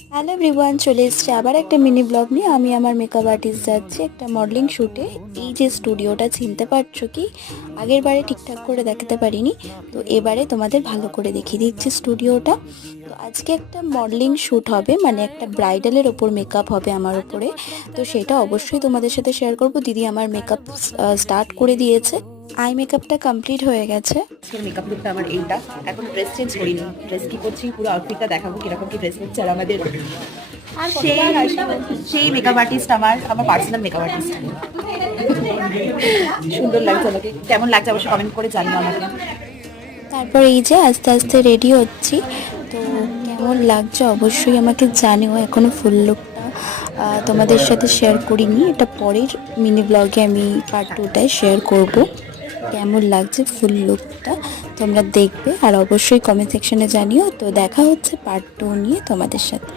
Hello everyone, চলে এসছে আবার একটা মিনি ব্লগ নিয়ে। আমি আমার মেকআপ আর্টিস্ট যাচ্ছি একটা মডেলিং শ্যুটে। এই যে স্টুডিওটা চিনতে পারছো কি? আগের বারে ঠিকঠাক করে দেখাতে পারিনি, তো এবারে তোমাদের ভালো করে দেখিয়ে দিচ্ছি স্টুডিওটা। তো আজকে একটা মডেলিং শ্যুট হবে, মানে একটা ব্রাইডালের ওপর মেকআপ হবে আমার উপরে। তো সেটা অবশ্যই তোমাদের সাথে শেয়ার করব। দিদি আমার মেকআপ স্টার্ট করে দিয়েছে, আই মেকআপটা কমপ্লিট হয়ে গেছে। আজকের মেকআপ লুকটা আমার এইটা। এখন ড্রেস চেঞ্জ করিনি, ড্রেস কি করছি পুরো আউটফিটটা দেখাবো কিরকম কি ড্রেস হচ্ছে। আর আমাদের সেই মেকআপ আর্টিস্ট আমার পার্সোনাল মেকআপ আর্টিস্ট। সুন্দর লাগছে আমাকে, কেমন লাগছে অবশ্যই কমেন্ট করে জানিও আমাকে। তারপর এই যে আস্তে আস্তে রেডি হচ্ছি, তো কেমন লাগছে অবশ্যই আমাকে জানিও। এখনো ফুল লুকটা তোমাদের সাথে শেয়ার করিনি, এটা পরের মিনি ব্লগে আমি পার্ট 2টায় শেয়ার করব। কেমন লাগছে ফুল লুকটা তোমরা দেখবে, আর অবশ্যই কমেন্ট সেকশনে জানিও। তো দেখা হচ্ছে পার্ট 2 নিয়ে তোমাদের সাথে।